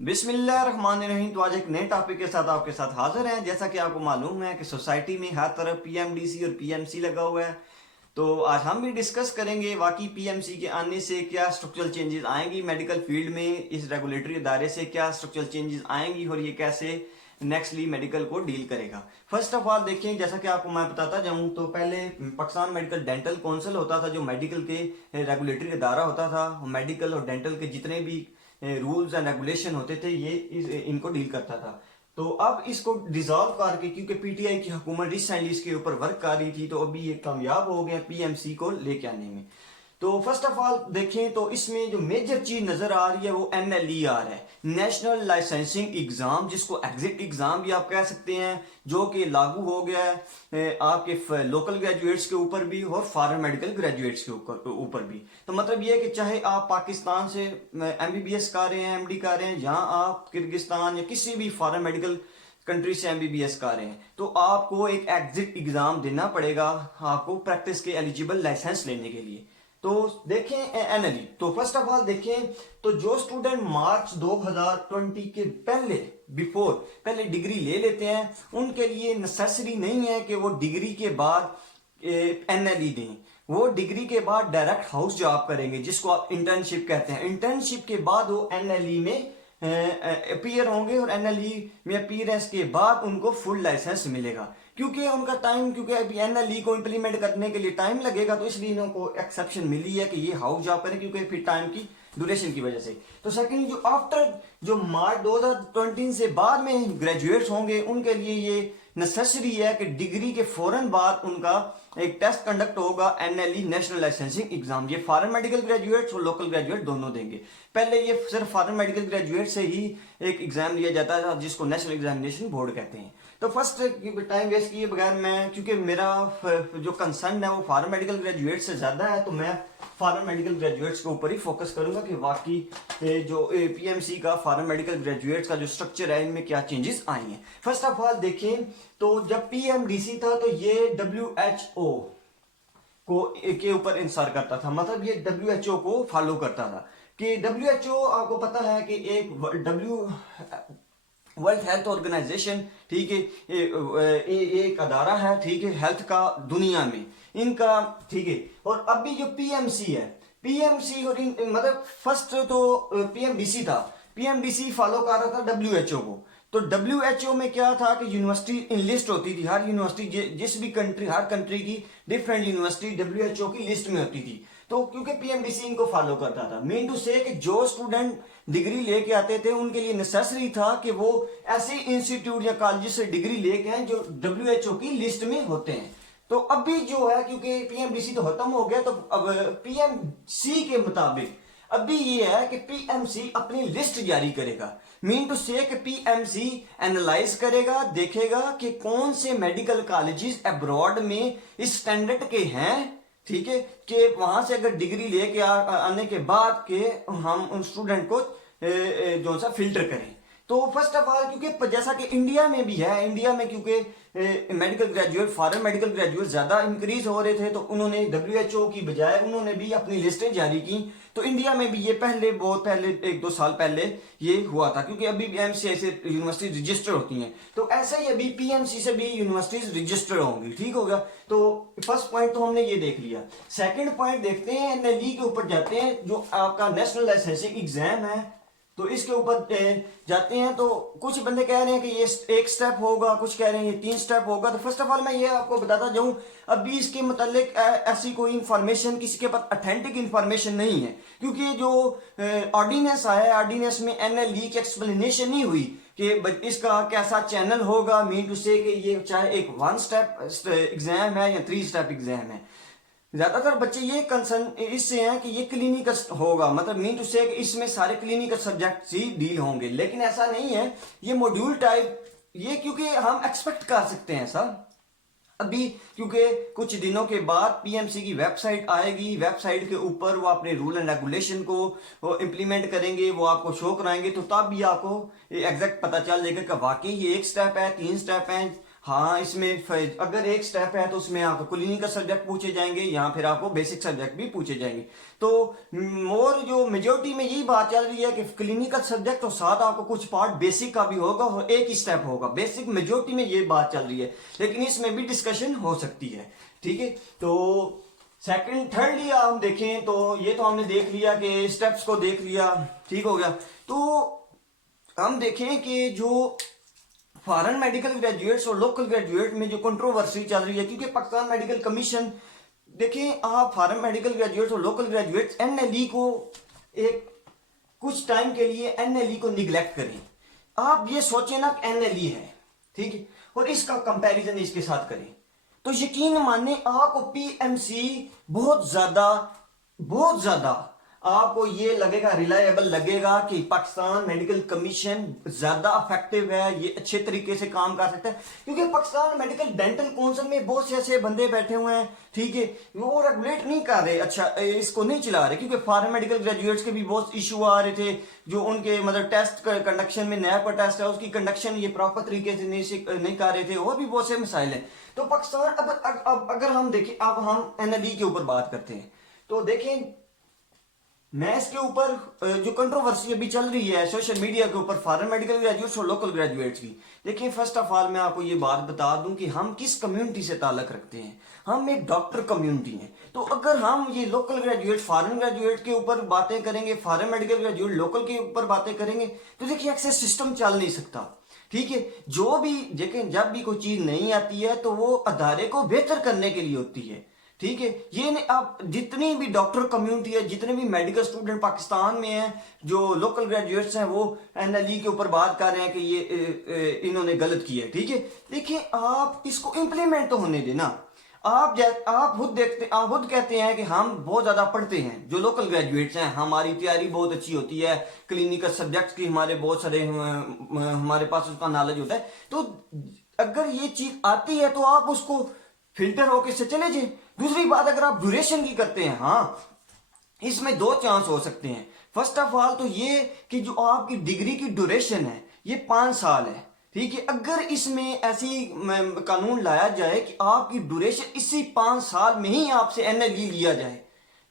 बिस्मिल्लाहिर्रहमानिर्रहीम। तो आज एक नए टॉपिक के साथ आपके साथ हाजिर हैं। जैसा कि आपको मालूम है कि सोसाइटी में हर तरफ पीएमडीसी और पीएमसी लगा हुआ है। तो आज हम भी डिस्कस करेंगे वाकई पीएमसी के आने से क्या स्ट्रक्चरल चेंजेस आएंगी मेडिकल फील्ड में, इस रेगुलेटरी इदारे से क्या स्ट्रक्चरल चेंजेस आएंगी और ये कैसे नेक्स्टली मेडिकल को डील करेगा। फर्स्ट ऑफ ऑल देखें, जैसा कि आपको मैं बताता जाऊं तो पहले पाकिस्तान मेडिकल डेंटल काउंसिल होता था जो मेडिकल के रेगुलेटरी इदारा होता था। मेडिकल और डेंटल के जितने भी रूल्स एंड रेगुलेशन होते थे ये इनको डील करता था। तो अब इसको डिसॉल्व करके, क्योंकि पीटीआई की हुकूमत रिसेंटली इसके ऊपर वर्क कर रही थी, तो अभी ये कामयाब हो गए पीएमसी को लेके आने में। तो फर्स्ट ऑफ ऑल देखें तो इसमें जो मेजर चीज नजर आ रही है वो NLER है, नेशनल लाइसेंसिंग एग्जाम, जिसको एग्जिट एग्जाम भी आप कह सकते हैं, जो कि लागू हो गया है आपके लोकल ग्रेजुएट्स के ऊपर भी और फॉरेन मेडिकल ग्रेजुएट्स के ऊपर भी। तो मतलब ये है कि चाहे आप पाकिस्तान से MBBS कर रहे हैं, MD कर रहे हैं, या आप किर्गिस्तान या किसी भी फॉरेन मेडिकल कंट्री से MBBS कर रहे हैं, तो आपको एक एग्जिट एग्जाम देना पड़ेगा आपको प्रैक्टिस के एलिजिबल लाइसेंस लेने के लिए। तो देखें एनएलई, तो फर्स्ट ऑफ ऑल देखें तो जो स्टूडेंट मार्च 2020 के पहले डिग्री ले लेते हैं, उनके लिए नेसेसरी नहीं है कि वो डिग्री के बाद NLE दें। वो डिग्री के बाद डायरेक्ट हाउस जॉब करेंगे, जिसको आप इंटर्नशिप कहते हैं। इंटर्नशिप के बाद वो NLE में अपीयर होंगे और NLE में अपीयरेंस के बाद उनको फुल लाइसेंस मिलेगा। क्योंकि उनका टाइम, क्योंकि अभी NLE को इम्प्लीमेंट करने के लिए टाइम लगेगा, तो इसलिए इनको एक्सेप्शन मिली है कि ये हाउस जॉब करें, क्योंकि फिर टाइम की ड्यूरेशन की वजह से। तो सेकंड, जो आफ्टर जो मार्च 2020 से बाद में ग्रेजुएट्स होंगे, उनके लिए ये नेसेसरी है कि डिग्री के फौरन बाद उनका एक टेस्ट कंडक्ट होगा, NLE नेशनल लाइसेंसिंग एग्जाम। ये फॉरेन मेडिकल ग्रेजुएट्स और लोकल ग्रेजुएट दोनों देंगे। पहले ये सिर्फ फॉरेन मेडिकल ग्रेजुएट से ही एक एग्जाम लिया जाता था, जिसको नेशनल एग्जामिनेशन बोर्ड कहते हैं। तो फर्स्ट टाइम वेस्ट किए बगैर मैं, क्योंकि मेरा जो कंसर्न है वो फॉरेन मेडिकल ग्रेजुएट से ज्यादा है, तो मैं फॉरेन मेडिकल ग्रेजुएट्स के ऊपर ही फोकस करूंगा कि वाकई जो पीएमसी का फॉरेन मेडिकल ग्रेजुएट्स का जो स्ट्रक्चर है, इनमें क्या चेंजेस आई हैं। फर्स्ट ऑफ ऑल देखें तो जब पीएमडीसी था तो ये WHO को के ऊपर इंसार करता था, मतलब ये WHO को फॉलो करता था। कि WHO आपको पता है कि एक वर्ल्ड हेल्थ ऑर्गेनाइजेशन, ठीक है, एक अदारा है, ठीक है, हेल्थ का दुनिया में इनका, ठीक है। और अभी जो पीएमसी है, पीएमसी और मतलब फर्स्ट तो पीएमडीसी था, पीएमडीसी फॉलो कर रहा था WHO को। तो WHO में क्या था कि यूनिवर्सिटी इन लिस्ट होती थी, हर यूनिवर्सिटी जिस भी कंट्री, हर कंट्री की डिफरेंट यूनिवर्सिटी WHO की लिस्ट में होती थी। तो क्योंकि पीएमडीसी इनको फॉलो करता था, मीन टू से कि जो स्टूडेंट डिग्री लेके आते थे उनके लिए नेसेसरी था कि वो ऐसे इंस्टीट्यूट या कॉलेज से डिग्री लेके आए जो WHO की लिस्ट में होते हैं। तो अभी जो है, क्योंकि पीएमडीसी तो खत्म हो गया, तो अब पीएमसी के मुताबिक अभी ये है कि पीएमसी अपनी लिस्ट जारी करेगा। मीन टू से कि पीएमसी एनालाइज करेगा, देखेगा कि कौन से मेडिकल कॉलेजेस अब्रॉड में इस स्टैंडर्ड के हैं, ठीक है, कि वहां से अगर डिग्री लेके आने के बाद के हम उन स्टूडेंट को जो सा फिल्टर करें। तो फर्स्ट ऑफ ऑल, क्योंकि जैसा कि इंडिया में भी है, इंडिया में क्योंकि medical graduate, foreign medical graduate ज्यादा इंक्रीज हो रहे थे, तो उन्होंने WHO की बजाय उन्होंने भी अपनी लिस्टें जारी की। तो इंडिया में भी ये बहुत पहले 1-2 साल पहले ये हुआ था, क्योंकि अभी MCI से यूनिवर्सिटी रजिस्टर होती हैं, तो ऐसे ही अभी PMC से भी यूनिवर्सिटीज रजिस्टर होंगी, ठीक होगा। तो फर्स्ट पॉइंट तो हमने ये देख लिया। सेकंड पॉइंट देखते हैं, NLE के ऊपर जाते हैं, जो आपका नेशनल लाइसेंसिंग एग्जाम है, तो इसके ऊपर जाते हैं। तो कुछ बंदे कह रहे हैं कि ये एक स्टेप होगा, कुछ कह रहे हैं ये 3 स्टेप होगा। तो फर्स्ट ऑफ ऑल मैं ये आपको बताता जाऊं, अभी इसके मुतालिक ऐसी कोई इंफॉर्मेशन किसी के पास ऑथेंटिक इंफॉर्मेशन नहीं है, क्योंकि जो ऑर्डिनेंस आया, ऑर्डिनेंस में NLE की एक्सप्लेनेशन नहीं हुई कि इसका कैसा चैनल होगा। मीन टू से कि ये चाहे एक 1 स्टेप एग्जाम है या 3 स्टेप एग्जाम है। ज्यादातर बच्चे ये कंसर्न इससे हैं कि ये क्लिनिकल होगा, मतलब मीन टू से इसमें सारे क्लिनिकल सब्जेक्ट ही डील होंगे, लेकिन ऐसा नहीं है, ये मॉड्यूल टाइप, ये क्योंकि हम एक्सपेक्ट कर सकते हैं सर अभी, क्योंकि कुछ दिनों के बाद पीएमसी की वेबसाइट आएगी, वेबसाइट के ऊपर वो अपने रूल एंड रेगुलेशन को इम्प्लीमेंट करेंगे, वो आपको शो कराएंगे, तो तब भी आपको एग्जैक्ट पता चल जाएगा कि वाकई ये 1 स्टेप है, 3 स्टेप है, हाँ, इसमें अगर एक स्टेप है तो उसमें आपको क्लिनिकल सब्जेक्ट पूछे जाएंगे, या फिर आपको बेसिक सब्जेक्ट भी पूछे जाएंगे। तो मोर जो मेजोरिटी में यही बात चल रही है कि क्लिनिकल सब्जेक्ट और साथ आपको कुछ पार्ट बेसिक का भी होगा और एक ही स्टेप होगा बेसिक, मेजोरिटी में ये बात चल रही है, लेकिन इसमें भी डिस्कशन हो सकती है। ठीक है, तो सेकंड थर्डली हम देखें तो ये तो हमने देख लिया कि स्टेप्स को देख लिया, ठीक हो गया। तो हम देखें कि जो फॉरेन मेडिकल ग्रेजुएट्स और लोकल ग्रेजुएट में जो कंट्रोवर्सी चल रही है, क्योंकि पाकिस्तान मेडिकल कमीशन, देखें आप फॉरेन मेडिकल ग्रेजुएट्स और लोकल ग्रेजुएट्स एनएलई को एक कुछ टाइम के लिए एनएलई को निगलेक्ट करें। आप ये सोचें ना एनएलई है, ठीक है, और इसका कंपैरिजन इसके साथ करें तो यकीन माने आपको पीएमसी बहुत ज्यादा आपको ये लगेगा, रिलायबल लगेगा कि पाकिस्तान मेडिकल कमीशन ज्यादा इफेक्टिव है, ये अच्छे तरीके से काम कर सकता है। क्योंकि पाकिस्तान मेडिकल डेंटल काउंसिल में बहुत से ऐसे बंदे बैठे हुए हैं, ठीक है, वो रेगुलेट नहीं कर रहे, अच्छा इसको नहीं चला रहे, क्योंकि फॉरेन मेडिकल ग्रेजुएट्स के भी बहुत इशू आ रहे थे, जो उनके मतलब टेस्ट कंडक्शन में नया पर टेस्ट है उसकी कंडक्शन ये प्रॉपर तरीके से नहीं कर रहे थे, और भी बहुत से मसाइल हैं। तो पाकिस्तान अब अगर हम देखें, अब हम एनएलई के ऊपर बात करते हैं तो देखें, मैं इसके ऊपर जो कंट्रोवर्सी अभी चल रही है सोशल मीडिया के ऊपर फॉरेन मेडिकल ग्रेजुएट्स और लोकल ग्रेजुएट्स की, देखिए फर्स्ट ऑफ ऑल मैं आपको ये बात बता दूं कि हम किस कम्युनिटी से ताल्लुक रखते हैं। हम एक डॉक्टर कम्युनिटी हैं, तो अगर हम ये लोकल ग्रेजुएट फॉरेन ग्रेजुएट के ऊपर बातें करेंगे, फॉरेन मेडिकल ग्रेजुएट लोकल के ऊपर बातें करेंगे, तो देखिए एक्सेस सिस्टम चल नहीं सकता। ठीक है, जो भी देखें, जब भी कोई चीज नहीं आती है तो वो अदारे को बेहतर करने के लिए होती है। ठीक है, ये नहीं, आप जितनी भी डॉक्टर कम्युनिटी है, जितने भी मेडिकल स्टूडेंट पाकिस्तान में हैं, जो लोकल ग्रेजुएट्स हैं, वो एनएलई के ऊपर बात कर रहे हैं कि ये इन्होंने गलत किया है। ठीक है, देखिए आप इसको इंप्लीमेंट तो होने देना। आप खुद कहते हैं कि हम बहुत ज्यादा पढ़ते हैं, जो लोकल ग्रेजुएट्स हैं, हमारी तैयारी बहुत अच्छी होती है, क्लिनिकल सब्जेक्ट्स की हमारे बहुत सारे हमारे पास उसका नॉलेज होता है। तो अगर ये चीज आती है तो आप उसको फिल्टर होके से चले जाए। दूसरी बात, अगर आप ड्यूरेशन की करते हैं, हाँ इसमें दो चांस हो सकते हैं। फर्स्ट ऑफ ऑल तो ये कि जो आपकी डिग्री की ड्यूरेशन है ये 5 साल है। ठीक है, अगर इसमें ऐसी कानून लाया जाए कि आपकी ड्यूरेशन इसी 5 साल में ही आपसे एनएलई लिया जाए,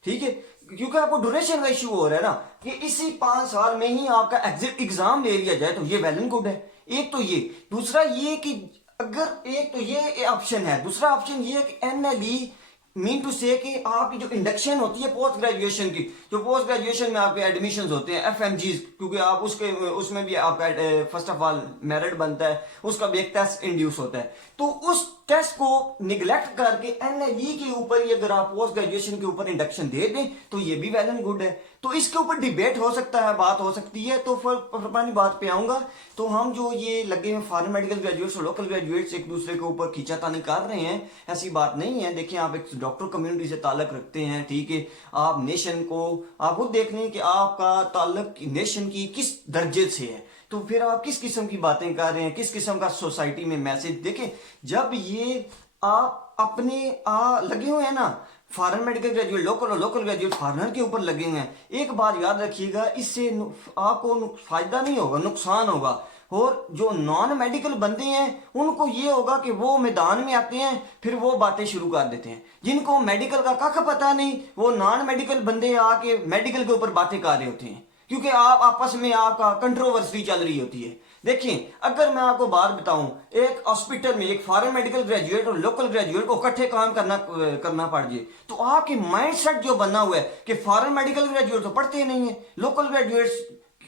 ठीक है, क्योंकि आपको ड्यूरेशन का इश्यू हो रहा है ना, कि इसी 5 साल में ही आपका एग्जिट एग्जाम ले लिया जाए, तो ये वेल एंड गुड है। एक तो ये, दूसरा ये कि अगर एक तो ये ऑप्शन है, दूसरा ऑप्शन ये है कि एनएलई मीन टू से कि आपकी जो इंडक्शन होती है पोस्ट ग्रेजुएशन की, जो पोस्ट ग्रेजुएशन में आपके एडमिशन होते हैं एफएमजी, क्योंकि आप उसमें भी आपका फर्स्ट ऑफ ऑल मेरिट बनता है, उसका भी एक टेस्ट इंड्यूस होता है। तो उस टेस्ट को निगलेक्ट करके एनएलई के ऊपर ही अगर आप पोस्ट ग्रेजुएशन के ऊपर इंडक्शन दे दें तो ये भी वेल एंड गुड है। तो इसके ऊपर डिबेट हो सकता है, बात हो सकती है। तो फिर अपनी बात पे आऊंगा, तो हम जो ये लगे हैं फॉरेन मेडिकल ग्रेजुएट्स और लोकल ग्रेजुएट्स एक दूसरे के ऊपर खींचातानी कर रहे हैं, ऐसी बात नहीं है। देखिए, आप एक डॉक्टर कम्युनिटी से ताल्लुक रखते हैं, ठीक है, आप नेशन को, आप खुद देख लें कि आपका ताल्लुक नेशन की किस दर्जे से है, तो फिर आप किस किस्म की बातें कर रहे हैं, किस किस्म का सोसाइटी में मैसेज। देखें, जब ये आप अपने लगे हुए हैं ना, फॉरेन मेडिकल ग्रेजुएट लोकल और लोकल ग्रेजुएट फॉरेनर के ऊपर लगे हुए हैं, एक बात याद रखिएगा, इससे आपको फायदा नहीं होगा, नुकसान होगा। और जो नॉन मेडिकल बंदे हैं उनको ये होगा कि वो मैदान में आते हैं, फिर वो बातें शुरू कर देते हैं। जिनको मेडिकल का कख पता नहीं, वो नॉन मेडिकल बंदे आके मेडिकल के ऊपर बातें कर रहे होते हैं, क्योंकि आप आपस में आपका कंट्रोवर्सी चल रही होती है। देखिए, अगर मैं आपको बात बताऊं, एक हॉस्पिटल में एक फॉरेन मेडिकल ग्रेजुएट और लोकल ग्रेजुएट को इकट्ठे काम करना पड़ जाए, तो आपके माइंडसेट जो बना हुआ है कि फॉरेन मेडिकल ग्रेजुएट तो पढ़ते नहीं है, लोकल ग्रेजुएट्स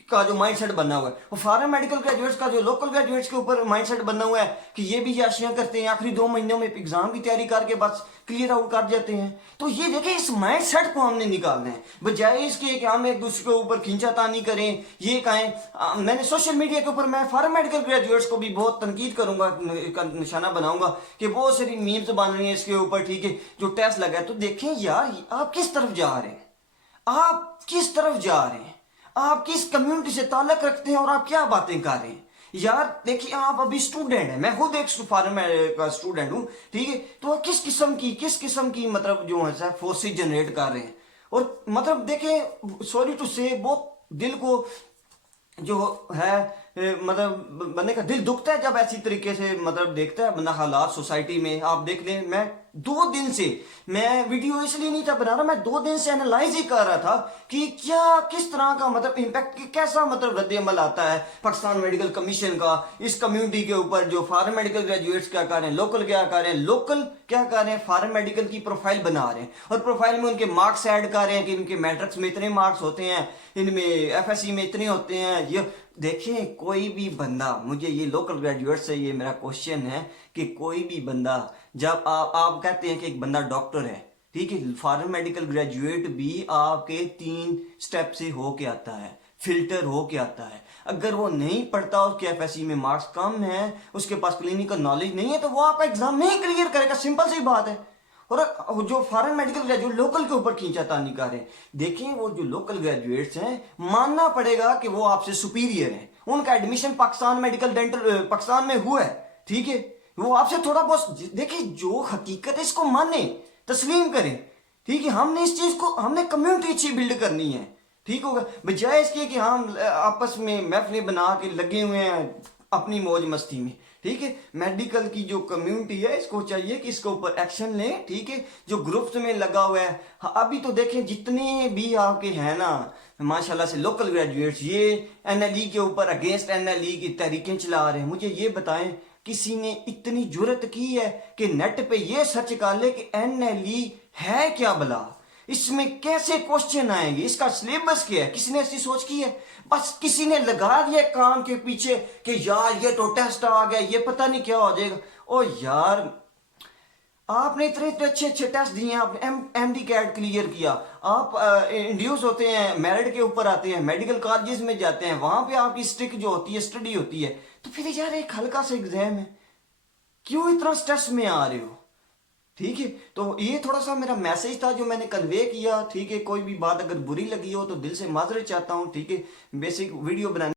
का जो माइंडसेट बना हुआ है, और फॉरेन मेडिकल ग्रेजुएट्स का जो लोकल ग्रेजुएट्स के ऊपर माइंडसेट बना हुआ है कि ये भी याशियां करते हैं, आखिरी 2 महीनों में एग्जाम की तैयारी करके बस क्लियर आउट कर जाते हैं। तो ये देखिए, इस माइंडसेट को हमने निकालना है, बजाय इसके कि हम एक दूसरे के ऊपर खींचातानी करें, ये कहें। मैंने सोशल मीडिया के ऊपर मैं फॉरेन मेडिकल ग्रेजुएट्स को भी बहुत तनकीद करूंगा, निशाना बनाऊंगा कि बहुत सारी मीम्स बन रही हैं इसके ऊपर, ठीक है, जो टेस्ट लगा है। तो देखें यार, आप किस तरफ जा रहे हैं, आप किस तरफ जा रहे हैं, आप किस कम्युनिटी से ताल्लुक रखते हैं और आप क्या बातें कर रहे हैं। यार देखिए, आप अभी स्टूडेंट हैं, मैं खुद एक फॉरेन का स्टूडेंट हूं, ठीक है, तो किस किस्म की मतलब जो है फोर्सेज जनरेट कर रहे हैं। और मतलब देखिए, सॉरी टू से, बहुत दिल को जो है मतलब बंदे का दिल दुखता है जब ऐसी तरीके से मतलब देखता है बंदा हालात सोसाइटी में। आप देख लें, मैं 2 दिन से, मैं वीडियो इसलिए नहीं था बना रहा, मैं 2 दिन से एनालाइज ही कर रहा था कि क्या किस तरह का मतलब इम्पैक्ट, कैसा मतलब रद्द अमल आता है पाकिस्तान मेडिकल कमीशन का इस कम्युनिटी के ऊपर। जो फॉरेन मेडिकल ग्रेजुएट्स क्या कर रहे हैं, लोकल क्या कर रहे हैं, लोकल क्या कर रहे हैं, फॉरेन मेडिकल की प्रोफाइल बना रहे हैं और प्रोफाइल में उनके मार्क्स ऐड कर रहे हैं कि इनके मैट्रिक्स में इतने मार्क्स होते हैं, इनमें एफएससी में इतने होते हैं। ये देखें, कोई भी बंदा, मुझे ये लोकल ग्रेजुएट से ये मेरा क्वेश्चन है कि कोई भी बंदा, जब आप कहते हैं कि एक बंदा डॉक्टर है, ठीक है, फॉरेन मेडिकल ग्रेजुएट भी आपके 3 स्टेप से हो के आता है, फिल्टर हो के आता है। अगर वो नहीं पढ़ता, उसके एफएससी में मार्क्स कम है, उसके पास क्लिनिकल नॉलेज नहीं है, तो वो आपका एग्जाम नहीं क्लियर करेगा, सिंपल सी बात है। और जो फॉरेन मेडिकल ग्रेजुएट लोकल के ऊपर खींचातानी कर रहे हैं, देखिए वो जो लोकल ग्रेजुएट्स हैं, मानना पड़ेगा कि वो आपसे सुपीरियर हैं, उनका admission Pakistan medical dental Pakistan में हुआ है, ठीक है, वो आपसे थोड़ा बहुत, देखिए जो हकीकत है इसको माने, तस्लीम करें, ठीक है। हमने इस चीज को, हमने कम्युनिटी अच्छी बिल्ड करनी है, ठीक होगा, बजाय इसके कि हम आपस में महफिलें बना के लगे हुए हैं अपनी मौज मस्ती में, ठीक है। मेडिकल की जो कम्युनिटी है इसको चाहिए कि इसके ऊपर एक्शन लें, ठीक है। जो ग्रुप्स में लगा हुआ है, अभी तो देखें जितने भी आपके हैं ना माशाल्लाह से लोकल ग्रेजुएट्स, ये एनएलई के ऊपर अगेंस्ट एनएलई की तहरीकें चला रहे हैं। मुझे ये बताएं, किसी ने इतनी जुर्रत की है कि नेट पे ये सर्च कर ले कि एनएलई है क्या भला, इसमें कैसे क्वेश्चन आएंगे, इसका सिलेबस क्या है? किसी ने ऐसी सोच की है? बस किसी ने लगा दिया काम के पीछे कि यार ये तो टेस्ट आ गया, ये पता नहीं क्या हो जाएगा। ओ यार, आपने इतने इतने अच्छे अच्छे टेस्ट दिए हैं, आपने एमडी कैट क्लियर किया, आप इंड्यूस होते हैं, मेरिट के ऊपर आते हैं, मेडिकल कॉलेजेस में जाते हैं, वहां पे आपकी स्ट्रिक जो होती है, स्टडी होती है, तो फिर यार एक हल्का सा एग्जाम है, क्यों इतना स्ट्रेस में आ रहे हो? ठीक है, तो ये थोड़ा सा मेरा मैसेज था जो मैंने कन्वे किया, ठीक है। कोई भी बात अगर बुरी लगी हो तो दिल से माजरत चाहता हूँ, ठीक है। बेसिक वीडियो बनाने